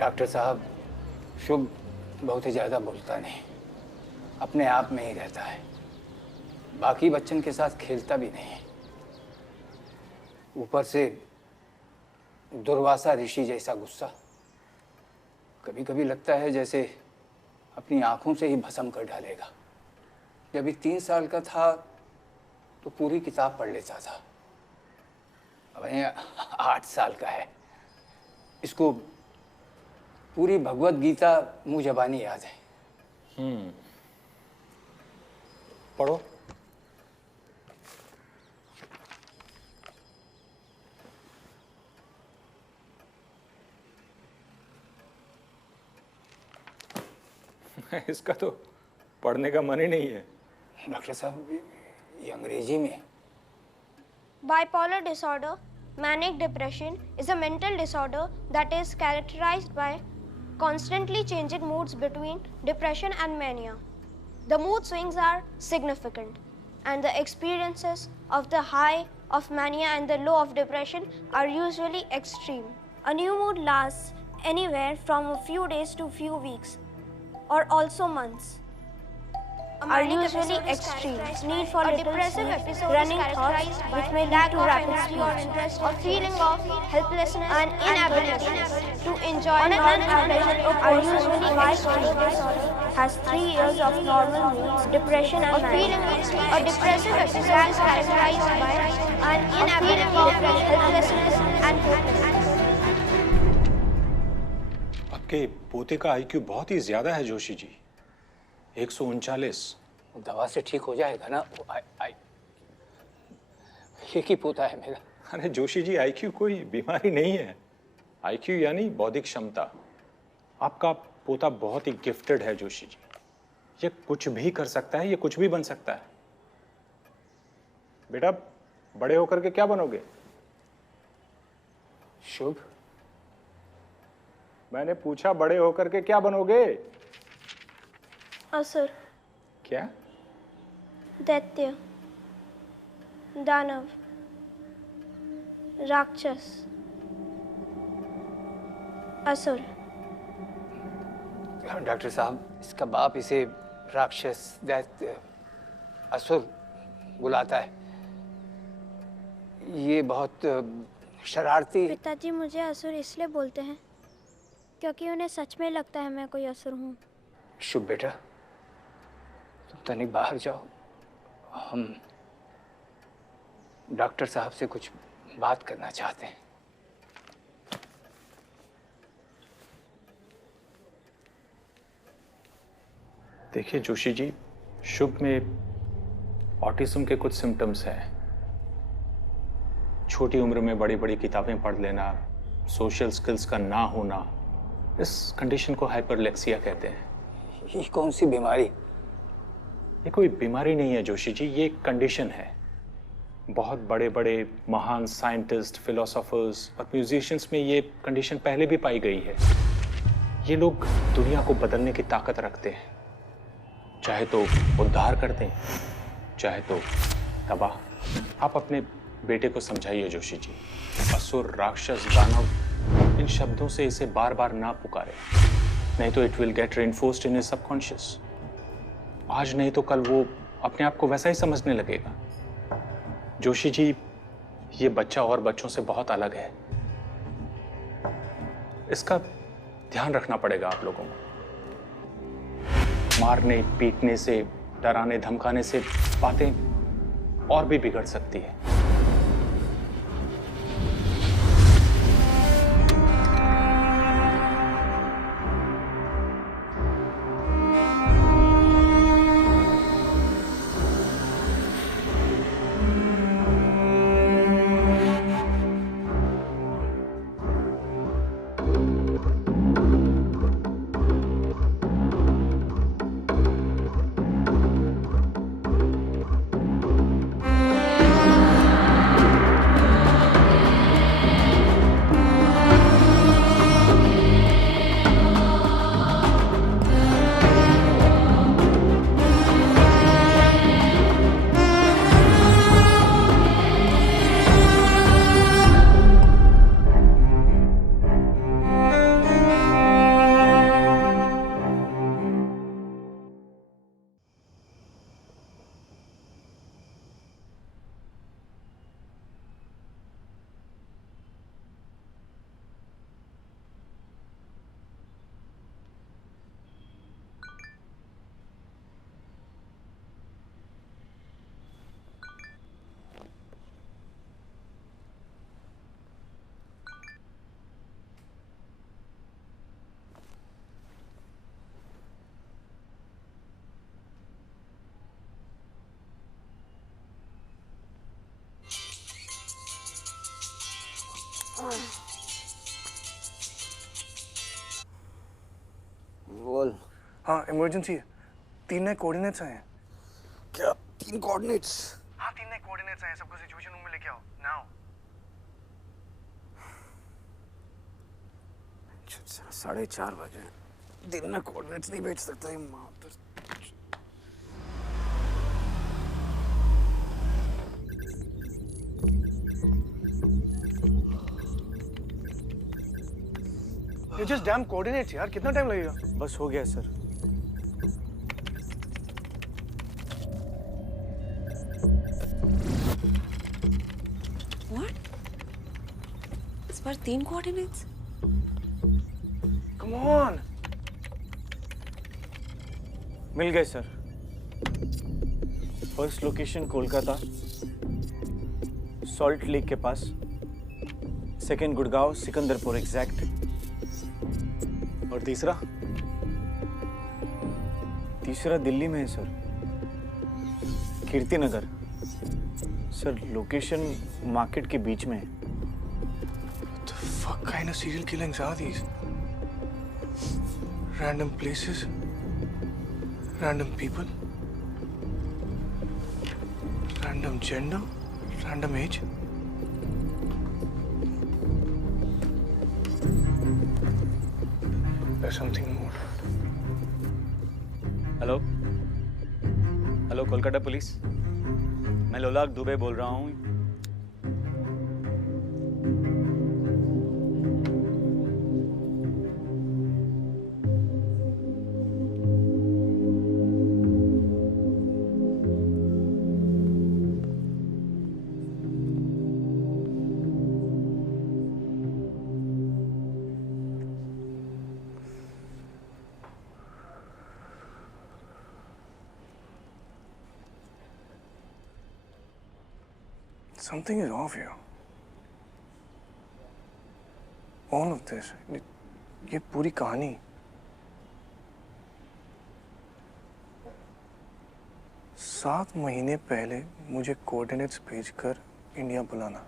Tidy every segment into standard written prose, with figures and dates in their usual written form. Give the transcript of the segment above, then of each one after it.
Doctor साहब, शुभ बहुत ही ज़्यादा बोलता नहीं, अपने आप में ही रहता है। बाकी बच्चन के साथ खेलता भी नहीं। ऊपर से दुर्वासा ऋषि जैसा गुस्सा। कभी कभी लगता है जैसे अपनी आंखों से ही भस्म कर डालेगा। जब ये 3 साल का था तो पूरी किताब पढ़ लेता था। अब ये 8 साल का है, इसको पूरी भगवत गीता मुंह जबानी याद है। पढ़ो। इसका तो पढ़ने का मन ही नहीं है। डॉक्टर साहब, ये अंग्रेजी में। Bipolar disorder, manic depression, is a mental disorder that is characterized by constantly changing moods between depression and mania. The mood swings are significant, and the experiences of the high of mania and the low of depression are usually extreme. A new mood lasts anywhere from a few days to few weeks, or also months. Are usually extreme. Need for little sleep, running thoughts, which may lead to rapid speech, or feeling of helplessness and inability to enjoy normal pleasure are usually extreme. Has 3 years of normal moods, depression and feeling a depressive episode is characterized by an inability of helplessness and hopelessness. आपके पोते का IQ बहुत ही ज्यादा है जोशी जी, 139। दवा से ठीक हो जाएगा ना? एक ही पोता है मेरा। अरे जोशी जी, आईक्यू कोई बीमारी नहीं है। आईक्यू यानी बौद्धिक क्षमता। आपका पोता बहुत ही गिफ्टेड है जोशी जी। ये कुछ भी कर सकता है, ये कुछ भी बन सकता है। बेटा, बड़े होकर के क्या बनोगे? शुभ, मैंने पूछा बड़े होकर के क्या बनोगे? असुर, क्या? दैत्य, दानव, राक्षस, असुर। डॉक्टर साहब, इसका बाप इसे राक्षस, दैत्य, असुर बुलाता है। ये बहुत शरारती। पिताजी मुझे असुर इसलिए बोलते हैं क्योंकि उन्हें सच में लगता है मैं कोई असुर हूँ। शुभ बेटा, तुम तनिक बाहर जाओ, हम डॉक्टर साहब से कुछ बात करना चाहते हैं। देखिए जोशी जी, शुभ में ऑटिज्म के कुछ सिम्टम्स हैं। छोटी उम्र में बड़ी बड़ी किताबें पढ़ लेना, सोशल स्किल्स का ना होना, इस कंडीशन को हाइपरलेक्सिया कहते हैं। ये कौन सी बीमारी? ये कोई बीमारी नहीं है जोशी जी, ये एक कंडीशन है। बहुत बड़े बड़े महान साइंटिस्ट, फिलोसोफर्स और म्यूजिशियंस में ये कंडीशन पहले भी पाई गई है। ये लोग दुनिया को बदलने की ताकत रखते हैं, चाहे तो उद्धार करते हैं, चाहे तो तबाह। आप अपने बेटे को समझाइए जोशी जी, असुर, राक्षस, दानव, इन शब्दों से इसे बार बार ना पुकारे, नहीं तो it will get reinforced in his subconscious. आज नहीं तो कल वो अपने आप को वैसा ही समझने लगेगा। जोशी जी, ये बच्चा और बच्चों से बहुत अलग है, इसका ध्यान रखना पड़ेगा आप लोगों को। मारने पीटने से, डराने धमकाने से बातें और भी बिगड़ सकती है। बोल। हाँ इमरजेंसी है। 3 नए कोऑर्डिनेट्स आए हैं। क्या 3 कोऑर्डिनेट्स? हाँ 3 नए कोऑर्डिनेट्स आए हैं, सबको सिचुएशन रूम में लेके आओ नाउ। 4:30 बजे दिन में कोऑर्डिनेट्स नहीं भेज सकता ये मादर। ये जस्ट डैम कोऑर्डिनेट्स यार, कितना टाइम लगेगा? बस हो गया सर। What? इस बार 3 कोऑर्डिनेट्स? Come on. मिल गए sir. First location Kolkata, Salt Lake के पास। Second Gurgaon, Sikandarpur exact. और तीसरा? तीसरा दिल्ली में है sir, Kirti Nagar. Sir location market के बीच में है। What the fuck kind of serial killings are these? Random places, random people, random gender, random age. There's something more. Hello hello Kolkata police, मैं लोलाक दुबे बोल रहा हूँ। Something is off here. All of this. ये पूरी कहानी। सात महीने पहले मुझे कोऑर्डिनेट्स भेजकर इंडिया बुलाना।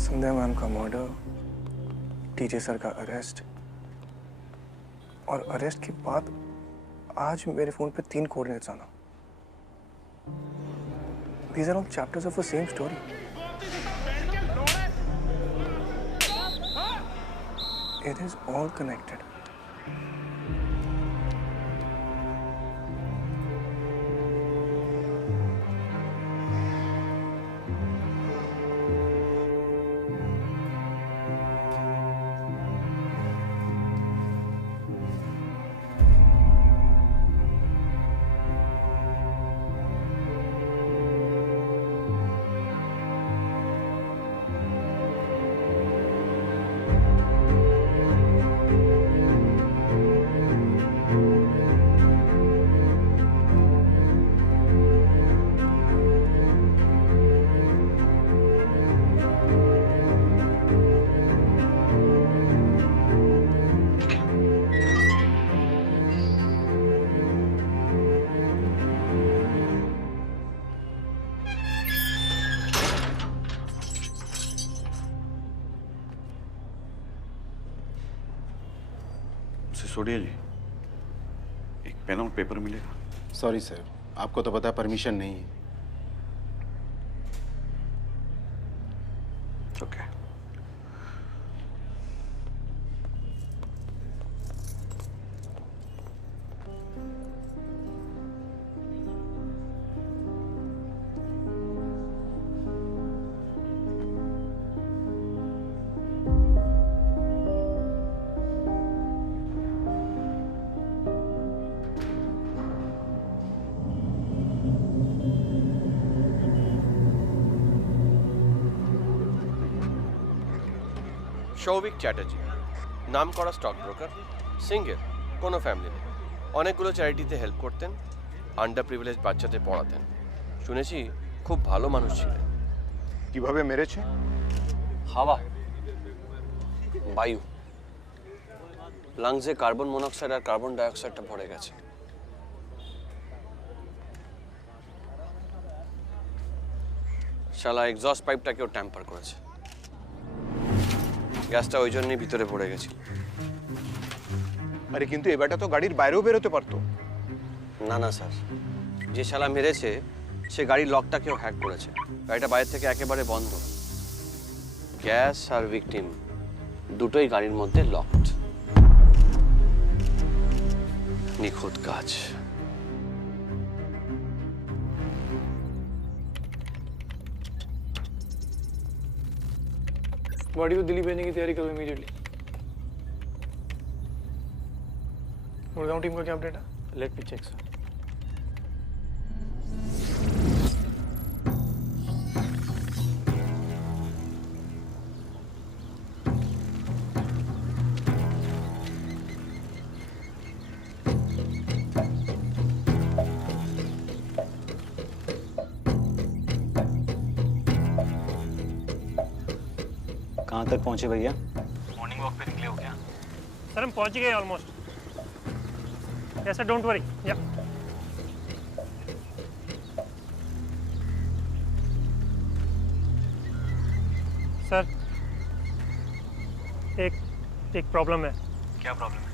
संध्या मैम का मर्डर, टीजे सर का अरेस्ट, और अरेस्ट के बाद आज मेरे फोन पे 3 कोऑर्डिनेट्स आना। These are all chapters of the same story. It is all connected. Sisodia जी, एक पेन और पेपर मिलेगा? सॉरी सर, आपको तो पता परमिशन नहीं है। ओके। সৌভিক চ্যাটার্জি, নাম করা স্টক ব্রোকার, সিঙ্গেল, কোনো ফ্যামিলি নেই। অনেকগুলো চ্যারিটিতে হেল্প করতেন, আন্ডার প্রিভিলেজ বাচ্চাদের পড়াতেন। শুনেছি খুব ভালো মানুষ ছিলেন। কিভাবে মেরেছে? হাওয়া, বায়ু, লাংসে কার্বন মনোক্সাইড আর কার্বন ডাইঅক্সাইডটা ভরে গেছে। শালা এক্সস্ট পাইপটাকেও ট্যাম্পার করেছে। গ্যাসটা ওই জন্যই ভিতরে পড়ে গেছে। আরে কিন্তু এবারটা তো গাড়ির বাইরেও বেরোতে পারতো। না না স্যার, যে শালা মেরেছে সে গাড়ির লকটাকেও হ্যাক করেছে। গাড়িটা বাইরে থেকে একেবারে বন্ধ। গ্যাস আর ভিকটিম দুটোই গাড়ির মধ্যে লকড। নিখুঁত কাজ। बॉडी को दिल्ली भेजने की तैयारी करो इमीडिएटली। गुड़गांव टीम का क्या अपडेट है? Let me check sir. कहाँ तक पहुँचे भैया? मॉर्निंग वॉक पे निकले हो क्या? सर हम पहुंच गए almost. Yes sir, don't worry. या सर, एक प्रॉब्लम है। क्या प्रॉब्लम है?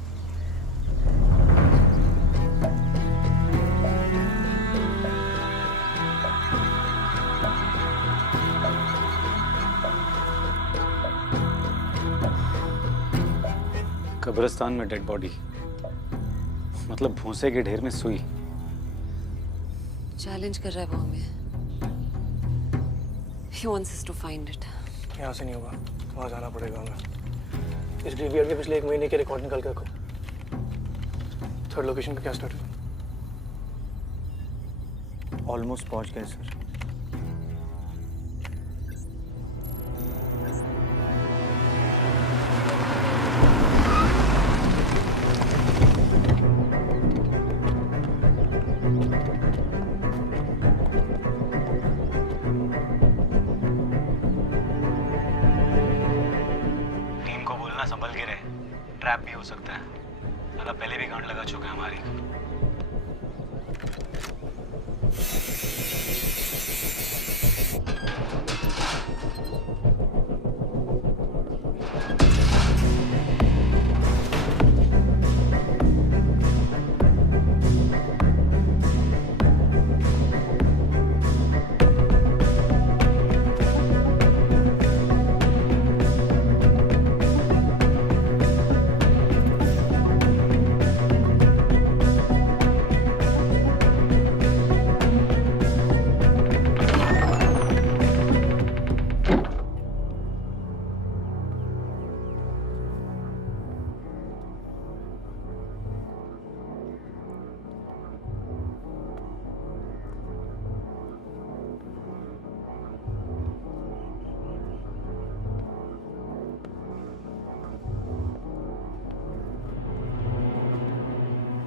कब्रिस्तान में डेड बॉडी, मतलब भूसे के ढेर में सुई। चैलेंज कर रहा है वो हमें। He wants us to find it. यहाँ से नहीं होगा, वहाँ जाना पड़ेगा हमें। इस ग्रेवयार्ड के पिछले 1 महीने के रिकॉर्ड निकाल के रखो। थर्ड लोकेशन का क्या स्टार्ट है? ऑलमोस्ट पहुंच गए सर। संभल के रहे, ट्रैप भी हो सकता है। साला पहले भी गांड लगा चुका है हमारी।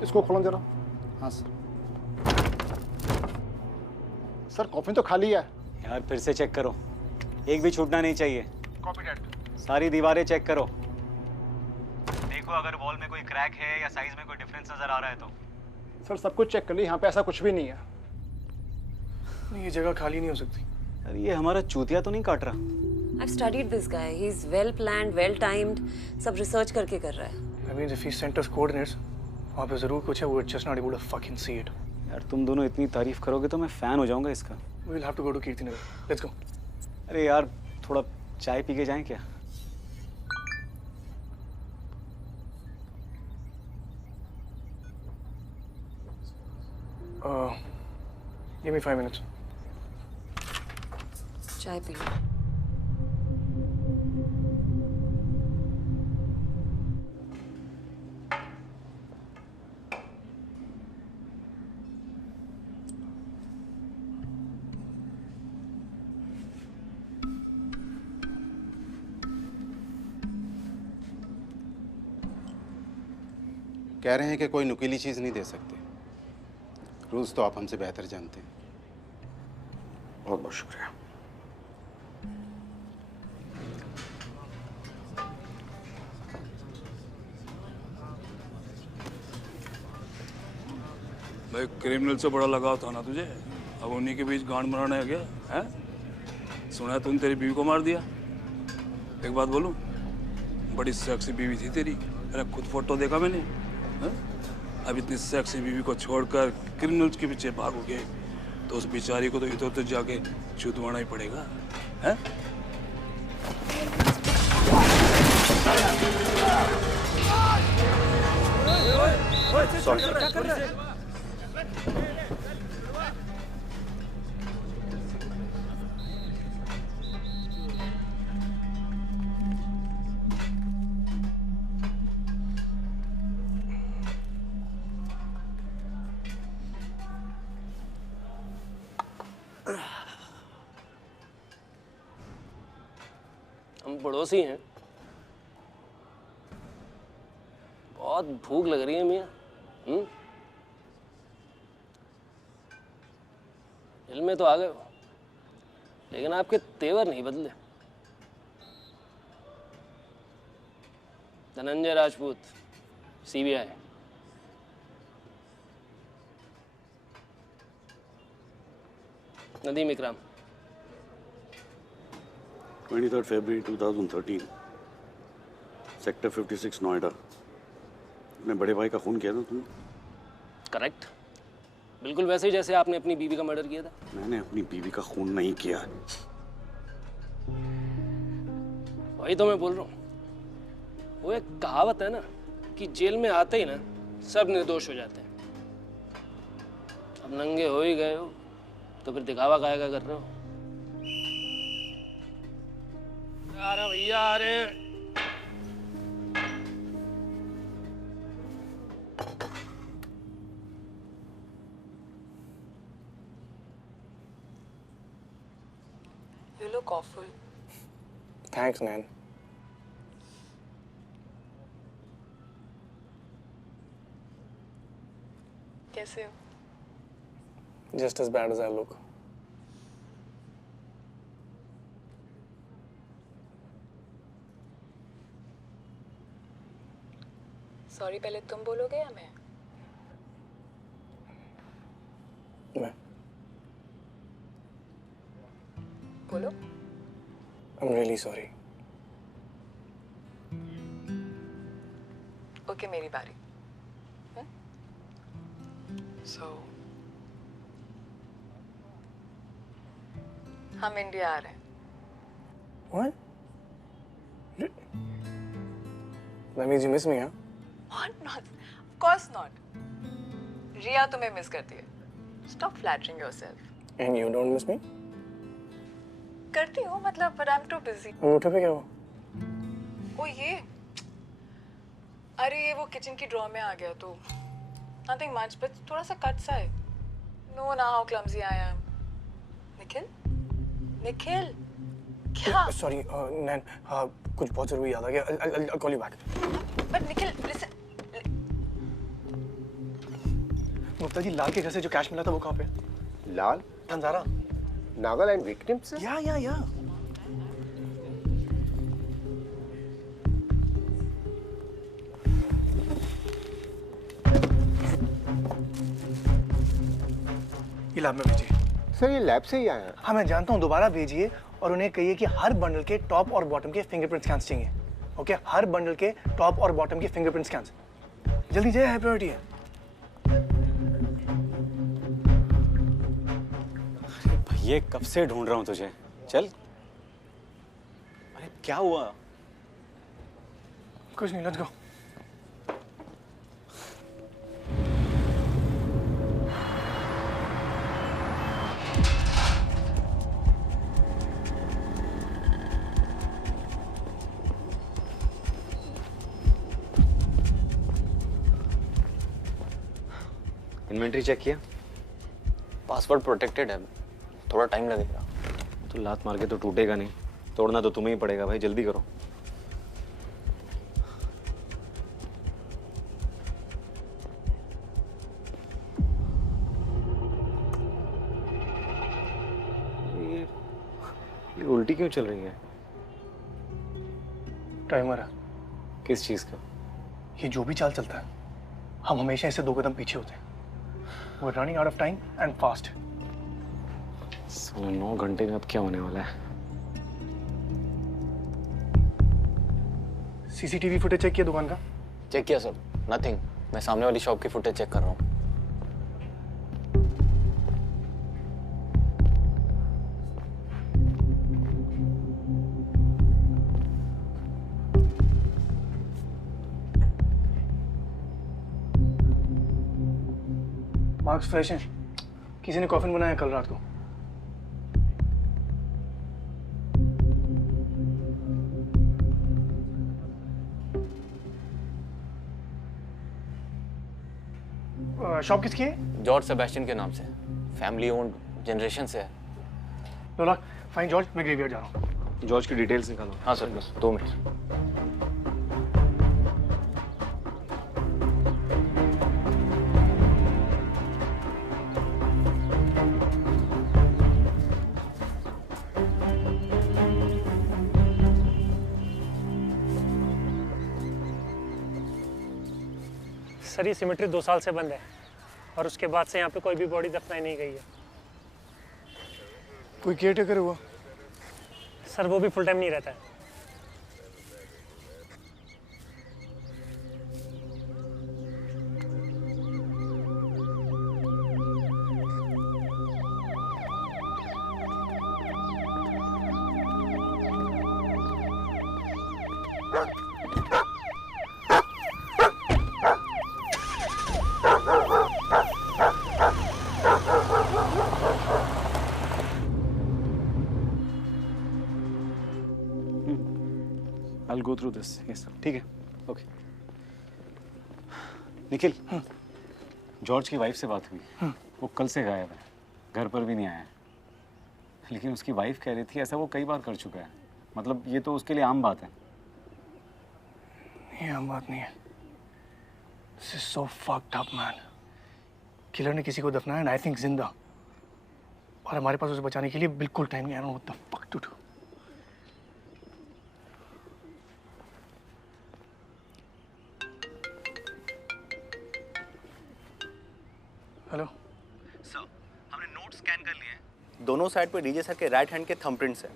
इसको खोलो जरा। हाँ सर। सर कॉफी तो खाली है। यार फिर से चेक करो, एक भी छूटना नहीं चाहिए। Copy date. सारी दीवारें चेक करो। देखो अगर वॉल में कोई क्रैक है या साइज में कोई डिफरेंस नजर आ रहा है तो। सर सब कुछ चेक कर ली, यहाँ पे ऐसा कुछ भी नहीं है। नहीं, ये जगह खाली नहीं हो सकती। अरे ये हमारा चूतिया तो नहीं काट रहा? I've studied this guy. He's well planned, well timed. सब रिसर्च करके कर रहा है। That means if he sent us coordinates, वहाँ पे जरूर कुछ है। We're just not able to fucking see it. यार तुम दोनों इतनी तारीफ करोगे तो मैं फैन हो जाऊंगा इसका। We'll have to go to Kirtinagar. Let's go. अरे यार थोड़ा चाय पी के जाएं क्या? Give me 5 minutes. चाय पी लो। कह रहे हैं कि कोई नुकीली चीज़ नहीं दे सकते। रूल्स तो आप हमसे बेहतर जानते हैं। बहुत बहुत शुक्रिया। भाई क्रिमिनल से बड़ा लगाव था ना तुझे, अब उन्हीं के बीच गांड बनाने आ गया है? सुना तूने तेरी बीवी को मार दिया। एक बात बोलूं, बड़ी सेक्सी बीवी थी तेरी। अरे खुद फोटो देखा मैंने। हा? अब इतनी सेक्सी बीवी को छोड़कर क्रिमिनल्स के पीछे भागोगे तो उस बेचारी को तो इधर उधर जाके चुदवाना ही पड़ेगा। है? क्या कर रहा है? हम पड़ोसी हैं। बहुत भूख लग रही है मियाँ। दिल में तो आ गए हो, लेकिन आपके तेवर नहीं बदले। धनंजय राजपूत, सीबीआई। नदीम इकराम, 23 फरवरी 2013, सेक्टर 56 नोएडा। अपने बड़े भाई का खून किया था तुमने? करेक्ट। बिल्कुल वैसे ही जैसे आपने अपनी बीवी का मर्डर किया था। मैंने अपनी बीवी का खून नहीं किया। वही तो मैं बोल रहा हूँ। वो एक कहावत है ना कि जेल में आते ही ना सब निर्दोष हो जाते हैं। अब नंगे हो ही गए हो तो फिर दिखावा काहे का कर रहे हो? आ रहे भैया, आ रहे हैं। You look awful. Thanks, man. कैसे हो? Just as bad as I look. Sorry पहले तुम बोलोगे या मैं? मैं। बोलो। I'm really sorry. ओके, मेरी बारी। So, हम इंडिया आ रहे हैं। What? That means you miss me, huh? What? Not. Of course not. रिया तुम्हें मिस करती है। Stop flattering yourself. And you don't miss me? करती हूँ मतलब, but I'm too busy. अंगूठे पे क्या हुआ? ओ ये, अरे ये वो किचन की ड्रॉ में आ गया तो nothing much, but थोड़ा सा कट सा है. No, now how clumsy I am. Nikhil? Nikhil? क्या? Sorry, नैन, कुछ बहुत जरूरी याद आ गया. I'll call you back. But Nikhil, listen. Gupta ji, लाल के घर से जो कैश मिला था वो कहाँ पे? लाल? धनजारा. नागालैंड विक्टिम्स? या. ये लैब में भेजिए। सर ये लैब से ही आया है। हाँ मैं जानता हूँ, दोबारा भेजिए और उन्हें कहिए कि हर बंडल के टॉप और बॉटम के फिंगरप्रिंट स्कैन्स चाहिए। ओके, हर बंडल के टॉप और बॉटम के फिंगरप्रिंट स्कैन्स। जल्दी जाइए, हाई प्रायोरिटी है। अरे भैया, कब से ढूंढ रहा हूँ तुझे। चल। अरे क्या हुआ? कुछ नहीं, लेट्स गो। इन्वेंटरी चेक किया? पासवर्ड प्रोटेक्टेड है, थोड़ा टाइम लगेगा। तो लात मार के तो टूटेगा नहीं, तोड़ना तो तुम्हें ही पड़ेगा भाई, जल्दी करो। ये उल्टी क्यों चल रही है? टाइमर है। किस चीज का? ये जो भी चाल चलता है, हम हमेशा इससे 2 कदम पीछे होते हैं। We're running out of time and fast. 9 घंटे में अब क्या होने वाला है? सीसीटीवी फुटेज चेक किया दुकान का? चेक किया सर, नथिंग। मैं सामने वाली शॉप की फुटेज चेक कर रहा हूँ। मार्क्स फ्रेश हैं। किसी ने कॉफिन बनाया कल रात को। शॉप किसकी है? जॉर्ज सेबेस्टियन के नाम से, फैमिली ओन्ड, जनरेशन से है। लोला, फाइन जॉर्ज, मैं ग्रेवयार्ड जा रहा हूँ। जॉर्ज की डिटेल्स निकालो। हाँ सर, बस 2 मिनट। सर ये सिमेट्री 2 साल से बंद है और उसके बाद से यहाँ पे कोई भी बॉडी दफनाई नहीं गई है। कोई केयर टेकर हुआ? सर वो भी फुल टाइम नहीं रहता है। I'll go through this. Yes sir. ठीक है. Okay. निखिल, जॉर्ज की वाइफ से बात हुई। वो कल से गायब है, घर पर भी नहीं आया है। लेकिन उसकी वाइफ कह रही थी ऐसा वो कई बार कर चुका है। मतलब ये तो उसके लिए आम बात है। ये आम बात नहीं है। This is so fucked up, man. Killer ने किसी को दफनाया and I think जिंदा। और हमारे पास उसे बचाने के लिए बिल्कुल टाइम नहीं। I don't know what the fuck to do. Hello sir, हमने नोट स्कैन कर लिए हैं। दोनों साइड पे डीजे सर के राइट हैंड के थंबप्रिंट्स हैं।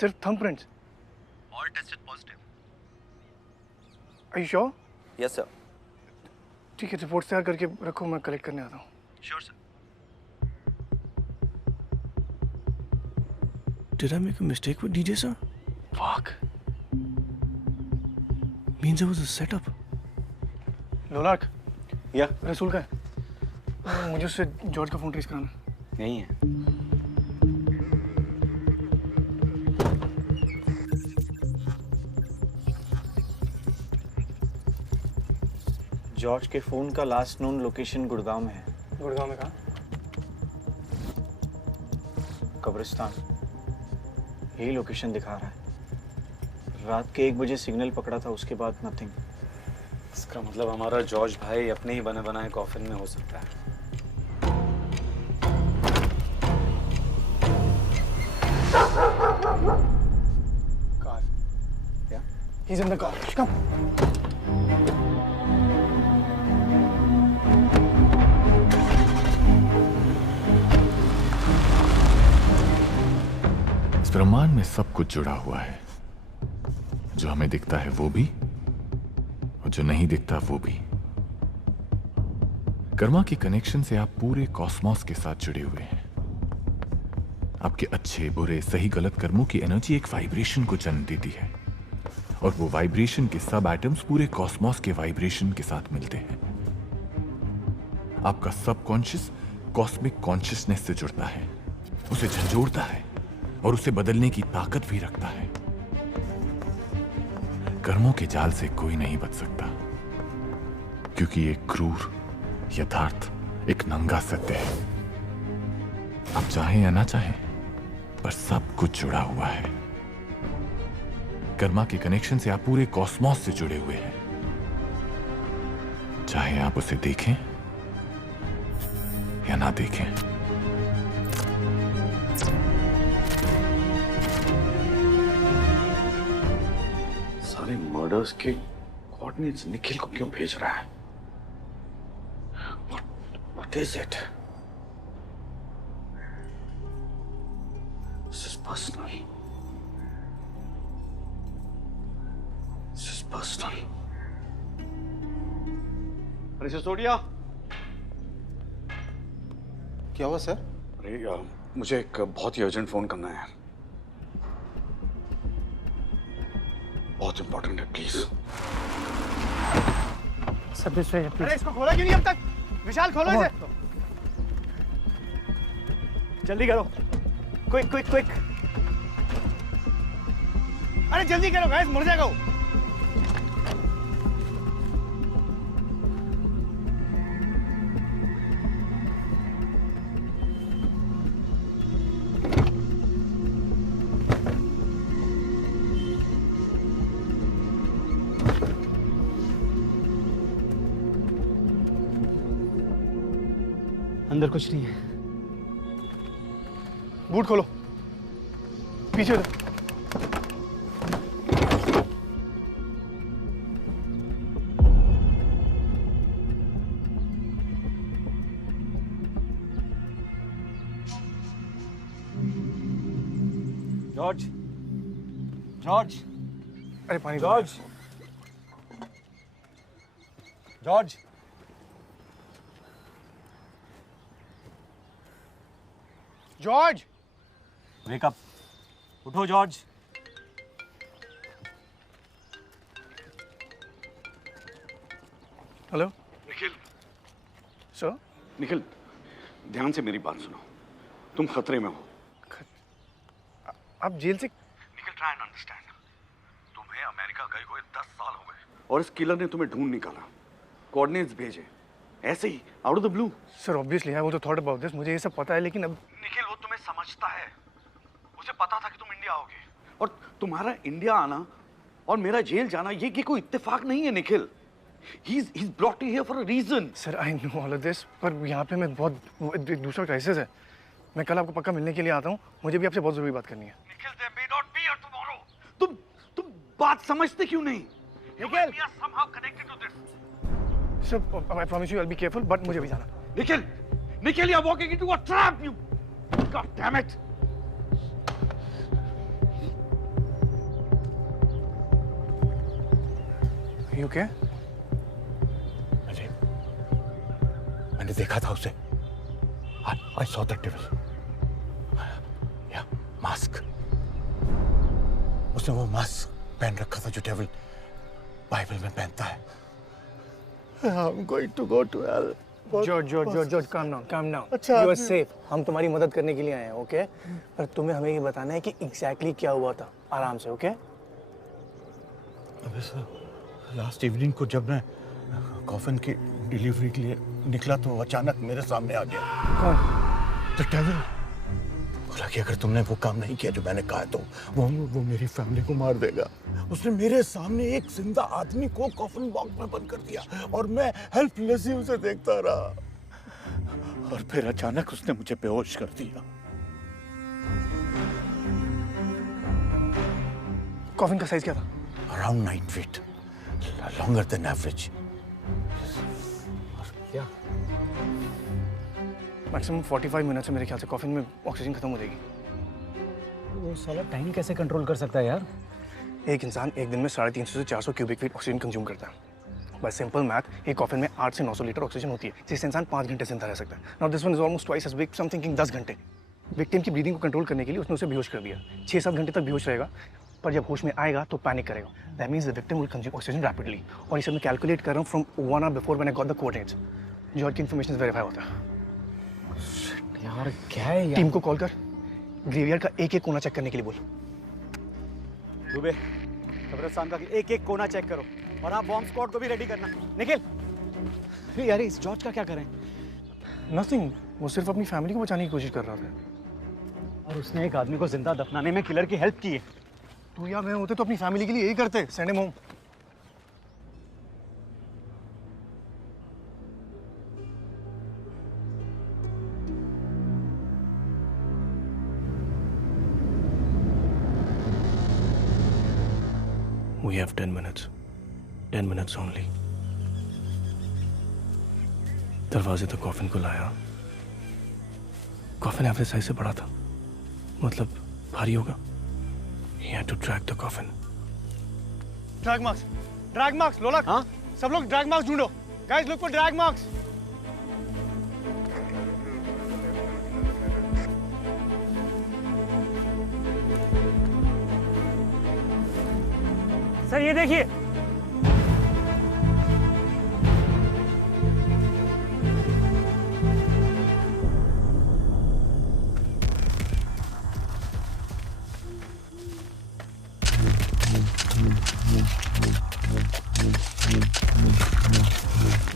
सिर्फ thumbprints? All tested positive. Are you sure? Yes sir. ठीक है, रिपोर्ट तैयार करके रखो, मैं कलेक्ट करने आता हूँ। Sure sir. Did I make a mistake with DJ sir? Fuck. Means there was a setup. लोलाक। या? रसूल का है? मुझे उससे जॉर्ज का फोन ट्रेस कराना। यही है। जॉर्ज के फोन का लास्ट नोन लोकेशन गुड़गांव में है। गुड़गांव में कहाँ? कब्रिस्तान। यही लोकेशन दिखा रहा है। रात के 1 बजे सिग्नल पकड़ा था, उसके बाद नथिंग। इसका मतलब हमारा जॉर्ज भाई अपने ही बने बनाए कॉफिन में हो सकता है। Car. Yeah? He's in the car. Come. इस ब्रह्मांड में सब कुछ जुड़ा हुआ है। जो हमें दिखता है वो भी, और जो नहीं दिखता वो भी। कर्मा के कनेक्शन से आप पूरे कॉस्मॉस के साथ जुड़े हुए हैं। आपके अच्छे बुरे सही गलत कर्मों की एनर्जी एक वाइब्रेशन को जन्म देती है, और वो वाइब्रेशन के सब एटम्स पूरे कॉस्मॉस के वाइब्रेशन के साथ मिलते हैं। आपका सबकॉन्शियस कॉस्मिक कॉन्शियसनेस से जुड़ता है, उसे झंझोड़ता है और उसे बदलने की ताकत भी रखता है। कर्मों के जाल से कोई नहीं बच सकता, क्योंकि एक क्रूर यथार्थ एक नंगा सत्य है। आप चाहें या ना चाहें, पर सब कुछ जुड़ा हुआ है। कर्मा के कनेक्शन से आप पूरे कॉस्मॉस से जुड़े हुए हैं, चाहे आप उसे देखें या ना देखें। सारे मर्डर्स के कोऑर्डिनेट्स निखिल को क्यों भेज रहा है? What is it? This is personal. This person. अरे सिसोदिया, क्या हुआ सर? अरे मुझे एक बहुत ही अर्जेंट फोन करना है, बहुत इंपॉर्टेंट है, please. Sir this way please. अरे इसको खोला क्यों नहीं अब तक? विशाल खोलो इसे। जल्दी करो, क्विक क्विक क्विक। अरे जल्दी करो गाइस, मर जाएगा वो। अंदर कुछ नहीं है। बूट खोलो, पीछे दो। जॉर्ज, जॉर्ज, अरे पानी। George, George, George, wake up, उठो George. Hello Nikhil. Sir? Nikhil, ध्यान से मेरी बात सुनो, तुम खतरे में हो। आप जेल से? Nikhil, try and understand. तुम्हें अमेरिका गए हुए 10 साल हो गए और इस किलर ने तुम्हें ढूंढ निकाला, कोऑर्डिनेट्स भेजे, ऐसे ही out of the blue. Sir obviously I was thought about this, मुझे ये सब पता है, लेकिन अब निखिल, वो तुम्हें समझता है, उसे पता था कि तुम इंडिया आओगे, और तुम्हारा इंडिया आना और मेरा जेल जाना ये कोई इत्तेफाक नहीं है Nikhil. He's brought you here for a reason. Sir I know all of this, पर यहाँ पे मैं बहुत दूसरा क्राइसिस है। मैं कल आपको पक्का मिलने के लिए आता हूँ, मुझे भी आपसे बहुत जरूरी बात करनी है। Nikhil, there may not be here tomorrow. तुम बात समझते क्यों नहीं? Nikhil, we are somehow connected to this. Sir I promise you I'll be careful, but मुझे भी जाना। Nikhil, you're walking into a trap, you. God damn it. Are you okay? मैंने देखा था उसे। I saw that devil. Yeah, mask. उसने वो mask पहन रखा था जो डेविल बाइबल में पहनता है। I'm going to go to hell. George, calm down. अच्छा, You are safe. हम तुम्हारी मदद करने के लिए आए हैं, ओके? पर तुम्हें हमें ये बताना है कि एग्जैक्टली क्या हुआ था, आराम से, ओके? अबे सर, लास्ट इवनिंग को जब मैं कॉफिन की डिलीवरी के लिए निकला तो अचानक मेरे सामने आ गया। कौन? The devil. बोला कि अगर तुमने वो काम नहीं किया जो मैंने कहा तो वो मेरी फैमिली को मार देगा। उसने मेरे सामने एक जिंदा आदमी को कॉफिन बॉक्स में बंद कर दिया और मैं हेल्पलेसली उसे देखता रहा, और फिर अचानक उसने मुझे बेहोश कर दिया। कॉफिन का साइज क्या था? Around 9 feet, longer than average. क्या? मैक्सिमम 45 मिनट से मेरे ख्याल से कॉफिन में ऑक्सीजन खत्म हो जाएगी। वो साला टाइम कैसे कंट्रोल कर सकता है यार? एक इंसान एक दिन में 350 से 400 क्यूबिक फीट ऑक्सीजन कंज्यूम करता है। बाय सिंपल मैथ एक कॉफिन में 8 से 900 लीटर ऑक्सीजन होती है, जिससे इंसान 5 घंटे जिंदा रह सकता है। Now this one is almost twice as big, some thinking 10 घंटे। विक्टिम की ब्रीदिंग को कंट्रोल करने के लिए उसने उसे बेहोश कर दिया। 6-7 घंटे तक बेहोश रहेगा, पर जब होश में आएगा तो पैनिक करेगा। That means the victim will consume oxygen rapidly. और इसे मैं कैलकुलेट कर रहा हूँ from 1 hour before when I got the coordinates. George की इन्फॉर्मेशन वेरीफाई होता है। यार क्या है यार? टीम को कॉल कर, ग्रेवयार्ड का एक-एक कोना चेक करने के लिए बोल। दुबे, कब्रिस्तान का एक-एक कोना चेक करो, और आप बॉम्ब स्क्वाड को भी रेडी करना। निखिल, यार इस जॉर्ज का क्या करें? नथिंग, वो सिर्फ अपनी फैमिली को बचाने की कोशिश कर रहा था। और उसने एक आदमी को जिंदा दफनाने में किलर की हेल्प की है। तू या मैं होते तो अपनी फैमिली के लिए यही करते, send him home. We have 10 minutes. 10 minutes only. दरवाजे तक कॉफिन को लाया। कॉफिन एवरेज साइज से बड़ा था, मतलब भारी होगा। He had to drag the coffin. Drag marks. Drag marks लोलक। हाँ? सब लोग ड्रैग मार्क्स ढूंढो। Guys look for drag marks. Sir ये देखिए।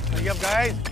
Hurry up, guys.